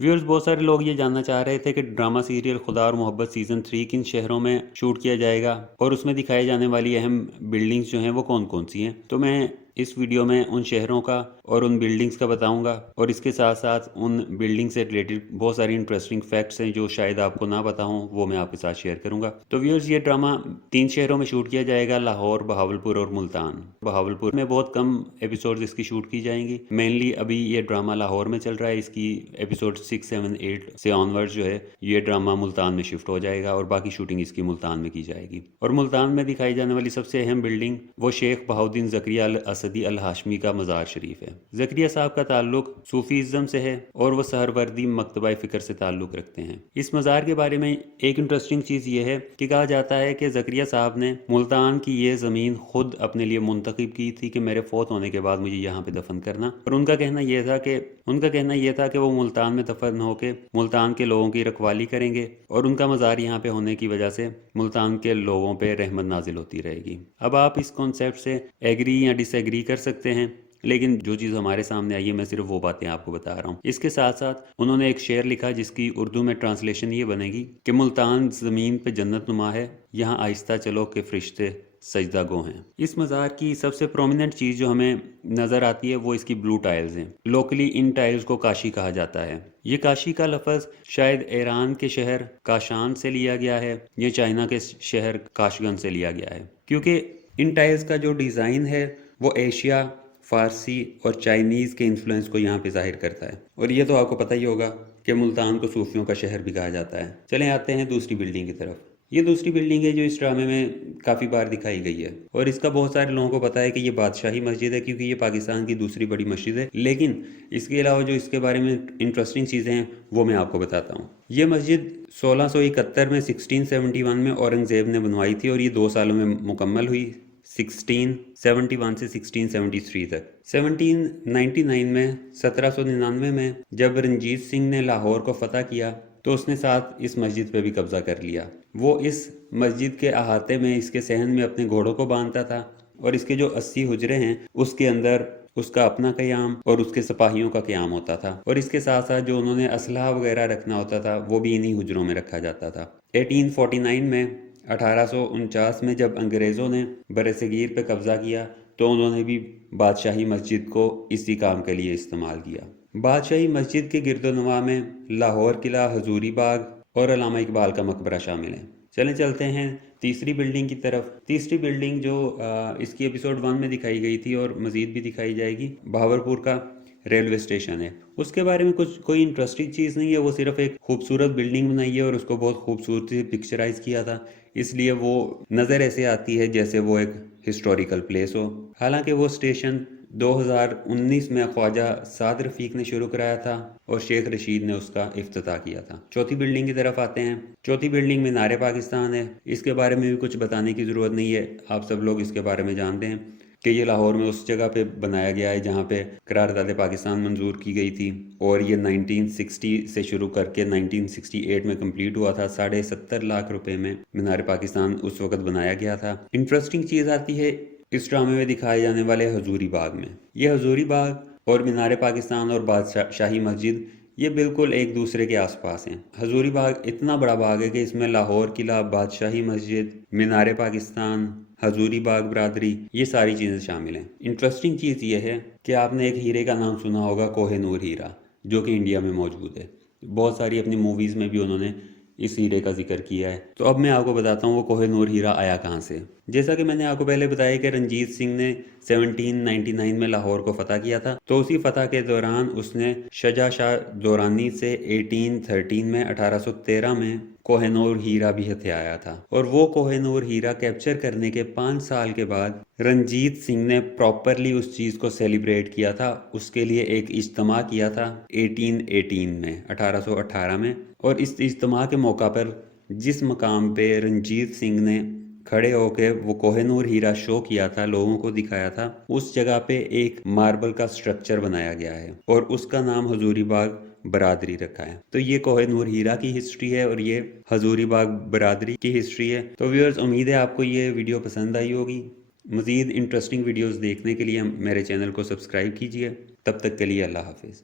Viewers, बहुत सारे लोग ये जानना चाह रहे थे कि ड्रामा सीरियल खुदा और मोहब्बत सीज़न 3 किन शहरों में शूट किया जाएगा और उसमें दिखाई जाने वाली अहम बिल्डिंग्स जो हैं वो कौन कौन सी हैं। तो मैं इस वीडियो में उन शहरों का और उन बिल्डिंग्स का बताऊंगा और इसके साथ साथ उन बिल्डिंग से रिलेटेड बहुत सारी इंटरेस्टिंग फैक्ट्स हैं जो शायद आपको ना पता हों, वो मैं आपके साथ शेयर करूंगा। तो व्यूअर्स, ये ड्रामा 3 शहरों में शूट किया जाएगा, लाहौर, बहावलपुर और मुल्तान। बहावलपुर में बहुत कम एपिसोड्स इसकी शूट की जाएंगी। मेनली अभी ये ड्रामा लाहौर में चल रहा है। इसकी एपिसोड 6, 7, 8 से ऑनवर्ड जो है ये ड्रामा मुल्तान में शिफ्ट हो जाएगा और बाकी शूटिंग इसकी मुल्तान में की जाएगी। और मुल्तान में दिखाई जाने वाली सबसे अहम बिल्डिंग वो शेख बहाउद्दीन ज़करिया अल असदी अल हाशमी का मज़ार शरीफ है। ज़करिया साहब का ताल्लुक सूफीज़म से है और वह सहरवर्दी मकतबा फ़िक्र से ताल्लुक रखते हैं। इस मज़ार के बारे में एक इंटरेस्टिंग चीज़ ये है कि कहा जाता है कि ज़करिया साहब ने मुल्तान की ये ज़मीन खुद अपने लिए मुंतखब की थी कि मेरे फौत होने के बाद मुझे यहाँ पे दफन करना। और उनका कहना यह था कि वो मुल्तान में दफन होके मुल्तान के लोगों की रखवाली करेंगे और उनका मज़ार यहाँ पे होने की वजह से मुल्तान के लोगों पे रहमत नाजिल होती रहेगी। अब आप इस कॉन्सेप्ट से एग्री या डिसएग्री कर सकते हैं, लेकिन जो चीज़ हमारे सामने आई है मैं सिर्फ वो बातें आपको बता रहा हूँ। इसके साथ साथ उन्होंने एक शेर लिखा जिसकी उर्दू में ट्रांसलेशन ये बनेगी कि मुल्तान ज़मीन पे जन्नत नुमा है, यहाँ आहिस्ता चलो के फरिश्ते सजदा गो हैं। इस मज़ार की सबसे प्रोमिनेंट चीज़ जो हमें नज़र आती है वो इसकी ब्लू टाइल्स हैं। लोकली इन टाइल्स को काशी कहा जाता है। ये काशी का लफ्ज़ शायद ईरान के शहर काशान से लिया गया है या चाइना के शहर काशगन से लिया गया है, क्योंकि इन टाइल्स का जो डिज़ाइन है वो एशिया, फारसी और चाइनीज़ के इन्फ्लुएंस को यहाँ पे जाहिर करता है। और ये तो आपको पता ही होगा कि मुल्तान को सूफियों का शहर भी कहा जाता है। चलें आते हैं दूसरी बिल्डिंग की तरफ। ये दूसरी बिल्डिंग है जो इस ड्रामे में काफ़ी बार दिखाई गई है और इसका बहुत सारे लोगों को पता है कि ये बादशाही मस्जिद है, क्योंकि ये पाकिस्तान की दूसरी बड़ी मस्जिद है। लेकिन इसके अलावा जो इसके बारे में इंटरेस्टिंग चीज़ें हैं वो मैं आपको बताता हूँ। ये मस्जिद 1671 में 1671 में औरंगज़ेब ने बनवाई थी और ये 2 सालों में मुकम्मल हुई, 1671 से 1673 तक। 1799 में 1799 में जब रंजीत सिंह ने लाहौर को फतह किया तो उसने साथ इस मस्जिद पे भी कब्जा कर लिया। वो इस मस्जिद के अहाते में, इसके सहन में अपने घोड़ों को बांधता था और इसके जो 80 हुजरे हैं उसके अंदर उसका अपना क़याम और उसके सिपाहियों का क़याम होता था। और इसके साथ साथ जो उन्होंने असलहा वगैरह रखना होता था वो भी इन्हीं हुजरों में रखा जाता था। 1849 में 1849 में जब अंग्रेज़ों ने बरसगीर पे कब्ज़ा किया तो उन्होंने भी बादशाही मस्जिद को इसी काम के लिए इस्तेमाल किया। बादशाही मस्जिद के गिरदोनवा में लाहौर किला, हजूरी बाग और अल्लामा इकबाल का मकबरा शामिल है। चलते हैं तीसरी बिल्डिंग की तरफ। तीसरी बिल्डिंग जो इसकी एपिसोड 1 में दिखाई गई थी और मज़ीद भी दिखाई जाएगी, बहावलपुर का रेलवे स्टेशन है। उसके बारे में कोई इंटरेस्टिंग चीज़ नहीं है, वो सिर्फ एक खूबसूरत बिल्डिंग बनाई है और उसको बहुत खूबसूरती से पिक्चराइज किया था, इसलिए वो नज़र ऐसे आती है जैसे वो एक हिस्टोरिकल प्लेस हो। हालांकि वो स्टेशन 2019 में ख्वाजा साद रफ़ीक ने शुरू कराया था और शेख रशीद ने उसका इफ्तिताह किया था। चौथी बिल्डिंग की तरफ आते हैं। चौथी बिल्डिंग मीनार पाकिस्तान है। इसके बारे में भी कुछ बताने की ज़रूरत नहीं है, आप सब लोग इसके बारे में जानते हैं कि ये लाहौर में उस जगह पे बनाया गया है जहाँ पे करारदाद पाकिस्तान मंजूर की गई थी और ये 1960 से शुरू करके 1968 में कंप्लीट हुआ था। 70.5 लाख रुपए में मीनार पाकिस्तान उस वक्त बनाया गया था। इंटरेस्टिंग चीज़ आती है इस ड्रामे में दिखाए जाने वाले हजूरी बाग में। ये हजूरी बाग और मीनार पाकिस्तान और बादशाही मस्जिद ये बिल्कुल एक दूसरे के आसपास हैं। हजूरी बाग इतना बड़ा बाग है कि इसमें लाहौर किला, बादशाही मस्जिद, मीनार पाकिस्तान, हजूरी बाग बरादरी, ये सारी चीज़ें शामिल हैं। इंटरेस्टिंग चीज़ ये है कि आपने एक हीरे का नाम सुना होगा, कोहिनूर हीरा, जो कि इंडिया में मौजूद है। बहुत सारी अपनी मूवीज़ में भी उन्होंने इस हीरे का जिक्र किया है। तो अब मैं आपको बताता हूँ वो कोहिनूर हीरा आया कहाँ से। जैसा कि मैंने आपको पहले बताया कि रंजीत सिंह ने 1799 में लाहौर को फतह किया था, तो उसी फतह के दौरान उसने शजा शाह दुरानी से 1813 में 1813 में कोहिनूर हीरा भी हथियाया था। और वो कोहिनूर हीरा कैप्चर करने के 5 साल के बाद रंजीत सिंह ने प्रॉपरली उस चीज़ को सेलिब्रेट किया था। उसके लिए एक इज्तिमा किया था 1818 में, 1818 में। और इस इज्तिमा के मौका पर जिस मकाम पे रंजीत सिंह ने खड़े होकर वो कोहिनूर हीरा शो किया था, लोगों को दिखाया था, उस जगह पे एक मार्बल का स्ट्रक्चर बनाया गया है और उसका नाम हजूरी बाग बरादरी रखा है। तो ये कोहिनूर हीरा की हिस्ट्री है और ये हजूरी बाग बरादरी की हिस्ट्री है। तो व्यूअर्स, उम्मीद है आपको ये वीडियो पसंद आई होगी। मज़ीद इंटरेस्टिंग वीडियोस देखने के लिए मेरे चैनल को सब्सक्राइब कीजिए। तब तक के लिए अल्लाह हाफिज़।